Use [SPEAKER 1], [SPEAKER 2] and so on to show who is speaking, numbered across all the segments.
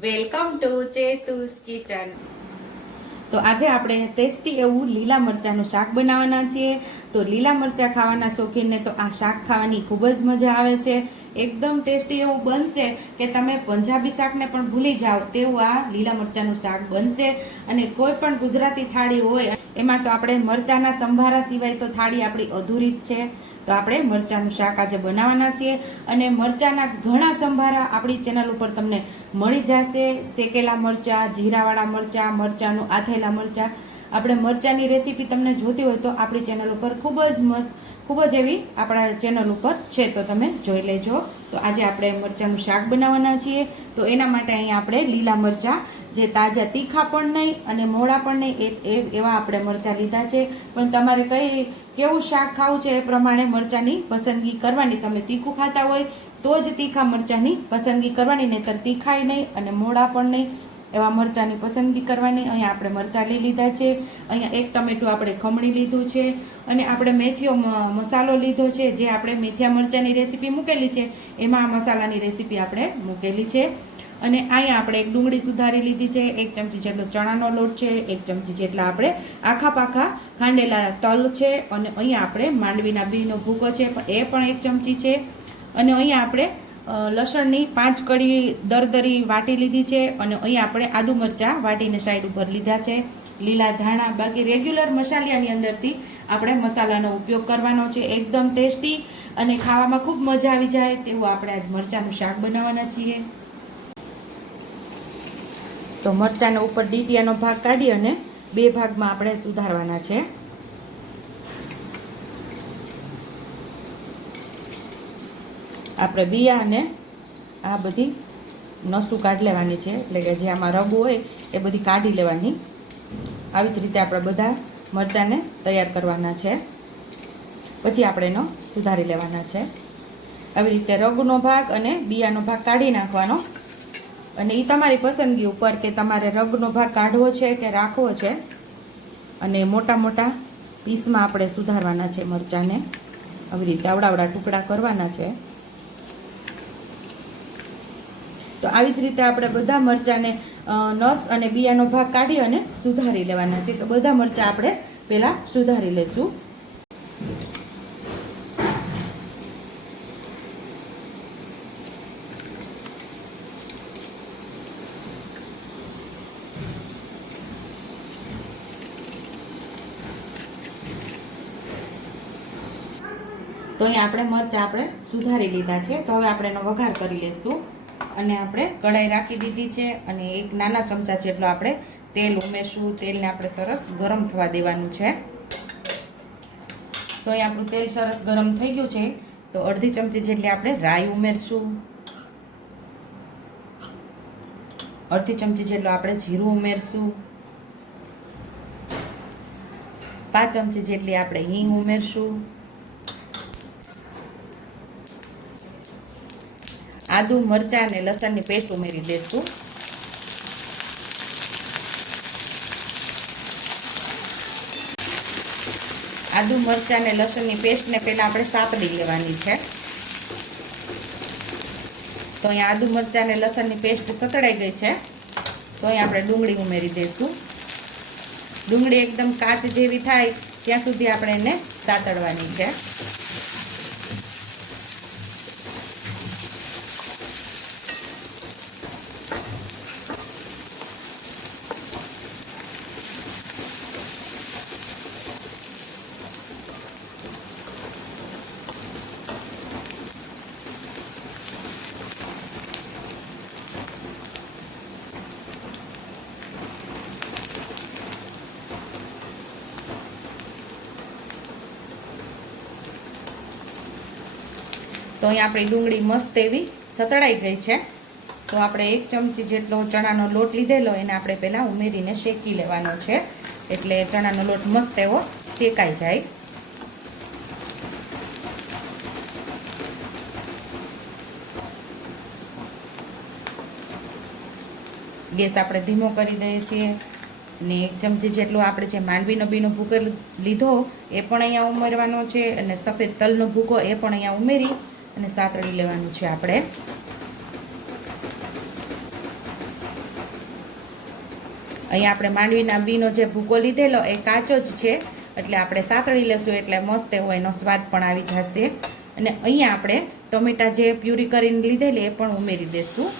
[SPEAKER 1] Welcome to ચેતુસ kitchen. તો આજે આપણે ટેસ્ટી એવું લીલા મરચાંનું શાક બનાવવાના છીએ. તો લીલા મરચાં ખાવાના શોખીનને તો આ શાક ખાવાની ખૂબ જ મજા આવે છે. એકદમ ટેસ્ટી એવું બનશે કે તમે પંજાબી શાકને પણ ભૂલી જાઓ તેવું આ લીલા મરચાંનું શાક બનશે. અને કોઈ પણ ગુજરાતી થાળી હોય, એમાં તો આપણે મરચાંના સંભારા સિવાય તો થાળી આપણી અધૂરી જ છે. તો આપણે મરચાંનું શાક આજે બનાવવાના છીએ અને મરચાંના ઘણા સંભારા આપણી ચેનલ ઉપર તમને મળી જશે. શેકેલા મરચાં, જીરાવાળા મરચાં, મરચાંનું આથેલા મરચાં. આપણે મરચાંની રેસીપી તમને જોતી હોય તો આપણી ચેનલ ઉપર ખૂબ જ ખૂબ જ એવી આપણા ચેનલ ઉપર છે તો તમે જોઈ લેજો. તો આજે આપણે મરચાંનું શાક બનાવવાના છીએ. તો એના માટે અહીંયા આપણે લીલા મરચાં, જે તાજા તીખા પણ નહીં અને મોડા પણ નહીં એવા આપણે મરચાં લીધા છે. પણ તમારે કઈ કેવું શાક ખાવું છે એ પ્રમાણે મરચાંની પસંદગી કરવાની. તમે તીખું ખાતા હોય તો જ તીખા મરચાંની પસંદગી કરવાની, નહીંતર તીખાય નહીં અને મોડા પણ નહીં. એવા મરચાંની પસંદગી કરવાની. અહીંયા આપણે મરચાં લઈ લીધા છે. અહીંયા એક ટમેટું આપણે ખમણી લીધું છે અને આપણે મેથીઓ મસાલો લીધો છે. જે આપણે મેથિયા મરચાંની રેસીપી મૂકેલી છે. એમાં આ મસાલાની રેસીપી આપણે મૂકેલી છે. અને અહીંયા આપણે એક ડુંગળી સુધારી લીધી છે, એક ચમચી જેટલો ચણાનો લોટ છે, એક ચમચી જેટલા આપણે આખા પાખા ખાંડેલા તલ છે અને અહીંયા આપણે માંડવીના બીનો ભૂકો છે, પણ એ પણ એક ચમચી છે. અને અહીંયા આપણે લસણની પાંચ કડી દરદરી વાટી લીધી છે અને અહીંયા આપણે આદુ મરચાં વાટીને સાઈડ ઉપર લીધા છે. લીલા ધાણા, બાકી રેગ્યુલર મસાલિયાની અંદરથી આપણે મસાલાનો ઉપયોગ કરવાનો છે, એકદમ ટેસ્ટી અને ખાવામાં ખૂબ મજા આવી જાય તેવું આપણે આજ મરચાંનું શાક બનાવવાના છીએ. તો મરચાંનો ઉપર ડીટીયાનો ભાગ કાઢી અને બે ભાગમાં આપણે સુધારવાના છે. આપણે બિયા અને આ બધી નસું કાઢી લેવાની છે, એટલે કે જે આમાં રગો હોય એ બધી કાઢી લેવાની. આવી જ રીતે આપણે બધા મરચાંને તૈયાર કરવાના છે. પછી આપણે એનો સુધારી લેવાના છે. આવી રીતે રગનો ભાગ અને બિયાનો ભાગ કાઢી નાખવાનો. અને એ તમારી પસંદગી ઉપર કે તમારે રગનો ભાગ કાઢવો છે કે રાખવો છે? અને મોટા મોટા પીસમાં આપણે સુધારવાના છે મરચાંને. આવી રીતે આવડાવડા ટુકડા કરવાના છે. તો આવી જ રીતે આપણે બધા મરચાંને નસ અને બિયાનો ભાગ કાઢી અને સુધારી લેવાના છે. તો બધા મરચાં આપણે પહેલાં સુધારી લેશું. તો અહીં આપણે મરચાં આપણે સુધારી લીધા છે. તો હવે આપણે એનો વઘાર કરી લઈશું અને આપણે કઢાઈ રાખી દીધી છે અને એક નાના ચમચા જેટલો આપણે તેલ ઉમેરશું. તેલને આપણે સરસ ગરમ થવા દેવાનું છે. તો અહીં આપણું તેલ સરસ ગરમ થઈ ગયું છે. તો અડધી ચમચી જેટલી આપણે રાઈ ઉમેરશું. અડધી ચમચી જેટલું આપણે જીરું ઉમેરશું. પાંચ ચમચી જેટલી આપણે હિંગ ઉમેરશું. આદુ, મરચાં અને લસણની પેસ્ટ ઉમેરી દઈશું આદુ, મરચાં અને લસણની પેસ્ટને પહેલાં આપણે સાતડી લેવાની છે. તો અહીંયા આદુ, મરચાં અને લસણની પેસ્ટ સતળાઈ ગઈ છે. તો અહીંયા આપણે ડુંગળી ઉમેરી દઈશું ડુંગળી એકદમ કાચ જેવી થાય ત્યાં સુધી આપણે એને સાતડવાની છે. તો અહીં આપણી ડુંગળી મસ્ત એવી સતળાઈ ગઈ છે. તો આપણે એક ચમચી જેટલો ચણાનો લોટ લીધેલો, એને આપણે પહેલાં ઉમેરીને શેકી લેવાનો છે. એટલે ચણાનો લોટ મસ્ત એવો શેકાઈ જાય. ગેસ આપણે ધીમો કરી દઈએ છીએ અને એક ચમચી જેટલો આપણે જે માંડવીનો બીનો ભૂકો લીધો, એ પણ અહીંયા ઉમેરવાનો છે અને સફેદ તલનો ભૂકો એ પણ અહીંયા ઉમેરી અને સાતડી લેવાનું છે આપણે. અહીંયા આપણે માંડવીના બીનો જે ભૂકો લીધેલો, એ કાચો જ છે. એટલે આપણે સાતળી લેશું એટલે મસ્ત એવો એનો સ્વાદ પણ આવી જશે. અને અહીંયા આપણે ટમેટા જે પ્યુરી કરીને લીધેલી, એ પણ ઉમેરી દઈશું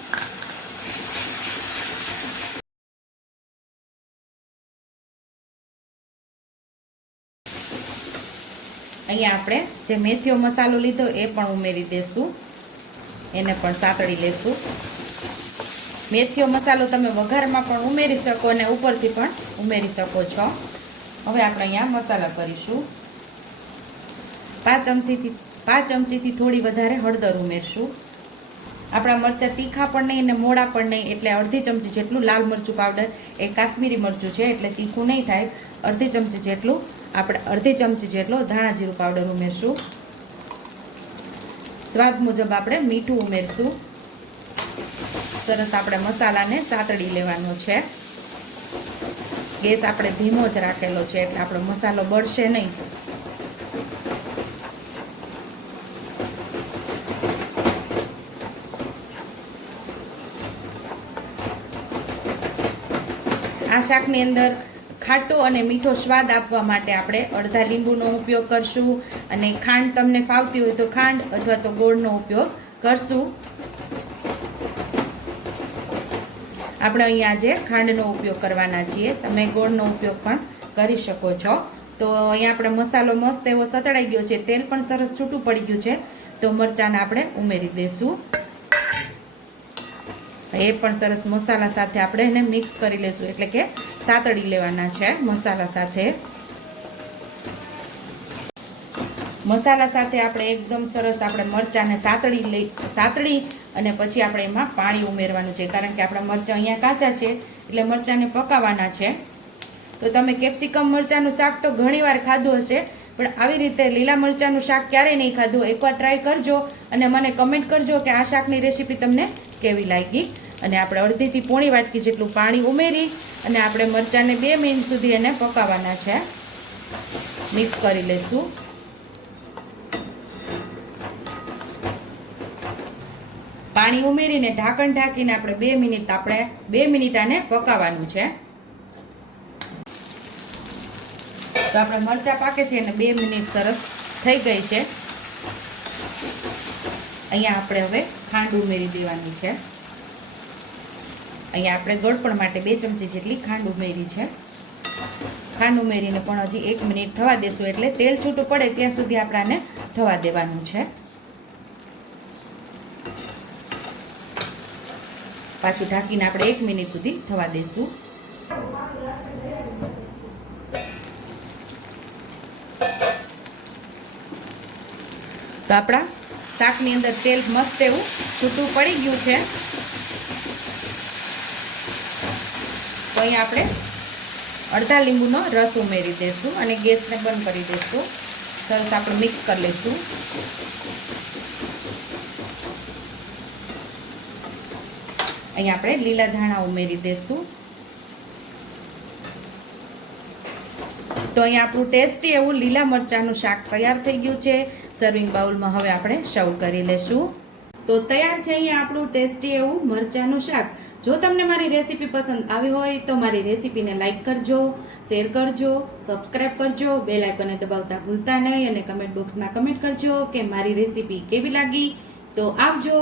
[SPEAKER 1] અહીંયા આપણે જે મેથીઓ મસાલો લીધો એ પણ ઉમેરી દઈશું એને પણ સાતળી લેશું. મેથીઓ મસાલો તમે વઘારમાં પણ ઉમેરી શકો અને ઉપરથી પણ ઉમેરી શકો છો. હવે આપણે અહીંયા મસાલા કરીશું. પાંચ ચમચીથી પાંચ ચમચીથી થોડી વધારે હળદર ઉમેરશું. આપણા મરચાં તીખા પણ નહીં અને મોડા પણ નહીં, એટલે અડધી ચમચી જેટલું લાલ મરચું પાવડર એ કાશ્મીરી મરચું છે, એટલે તીખું નહીં થાય. અડધી ચમચી જેટલું, આપણે અડધી ચમચી જેટલો ધાણા જીરું પાવડર ઉમેરશું. સ્વાદ મુજબ આપણે મીઠું ઉમેરશું. સરસ આપણે મસાલાને સાતડી લેવાનો છે. ગેસ આપણે ધીમો જ રાખેલો છે, એટલે આપણો મસાલો બળશે નહીં. આ શાકની અંદર ખાટો અને મીઠો સ્વાદ આપવા માટે આપણે અડધા લીંબુનો ઉપયોગ કરશું અને ખાંડ તમને ફાવતી હોય તો ખાંડ અથવા તો ગોળનો ઉપયોગ કરશું. આપણે અહીંયા આજે ખાંડનો ઉપયોગ કરવાના છીએ, તમે ગોળનો ઉપયોગ પણ કરી શકો છો. તો અહીંયા આપણે મસાલો મસ્ત એવો સતળાઈ ગયો છે, તેલ પણ સરસ છૂટું પડી ગયું છે, તો મરચાંને આપણે ઉમેરી દઈશું એ પણ સરસ મસાલા સાથે આપણે એને મિક્સ કરી લેશું. એટલે કે સાતળી લેવાના છે મસાલા સાથે. મસાલા સાથે આપણે એકદમ સરસ આપણે મરચાંને સાતળી લઈ, સાતળી અને પછી આપણે એમાં પાણી ઉમેરવાનું છે. કારણ કે આપણા મરચાં અહીંયા કાચા છે, એટલે મરચાંને પકાવવાના છે. તો તમે કેપ્સિકમ મરચાંનું શાક તો ઘણીવાર ખાધું હશે, પણ આવી રીતે લીલા મરચાંનું શાક ક્યારેય નહીં ખાધું. એકવાર ટ્રાય કરજો અને મને કમેન્ટ કરજો કે આ શાકની રેસીપી તમને કેવી લાગી. અને આપણે અડધીથી પોણી વાટકી જેટલું પાણી ઉમેરી અને આપણે મરચાંને બે મિનિટ સુધી એને પકાવવાના છે. મિક્સ કરી લઈશું પાણી ઉમેરીને ઢાંકણ ઢાંકીને આપણે બે મિનિટ આપણે બે મિનિટ આને પકાવવાનું છે. તો આપણે મરચાં પાકે છે અને બે મિનિટ સરસ થઈ ગઈ છે. અહીંયા આપણે હવે ખાંડ ઉમેરી દેવાની છે. અહીંયા આપણે ગળપણ માટે બે ચમચી જેટલી ખાંડ ઉમેરી છે. ખાંડ ઉમેરીને પણ હજી એક મિનિટ થવા દેશું એટલે તેલ છૂટું પડે ત્યાં સુધી આપણાને થવા દેવાનું છે. પાછું ઢાંકીને આપણે એક મિનિટ સુધી થવા દેશું. તો આપણા શાકની અંદર તેલ મસ્ત એવું છૂટું પડી ગયું છે. તો અહીં આપણે અડધા લીંબુનો રસ ઉમેરી દઈશું અને ગેસને બંધ કરી દઈશું. સરસ આપણે મિક્સ કરી લઈશું. અહીં આપણે લીલા ધાણા ઉમેરી દઈશું. તો અહીં આપણું ટેસ્ટી એવું લીલા મરચાંનું શાક તૈયાર થઈ ગયું છે. સર્વિંગ બાઉલમાં હવે આપણે સર્વ કરી લેશું તો તૈયાર છે અહીંયા આપણું ટેસ્ટી એવું મરચાંનું શાક. જો તમને મારી રેસીપી પસંદ આવી હોય તો મારી રેસીપીને લાઇક કરજો, શેર કરજો, સબસ્ક્રાઇબ કરજો બે લાઇકોને દબાવતા ભૂલતા નહીં અને કમેન્ટ બોક્સમાં કમેન્ટ કરજો કે મારી રેસીપી કેવી લાગી. તો આવજો.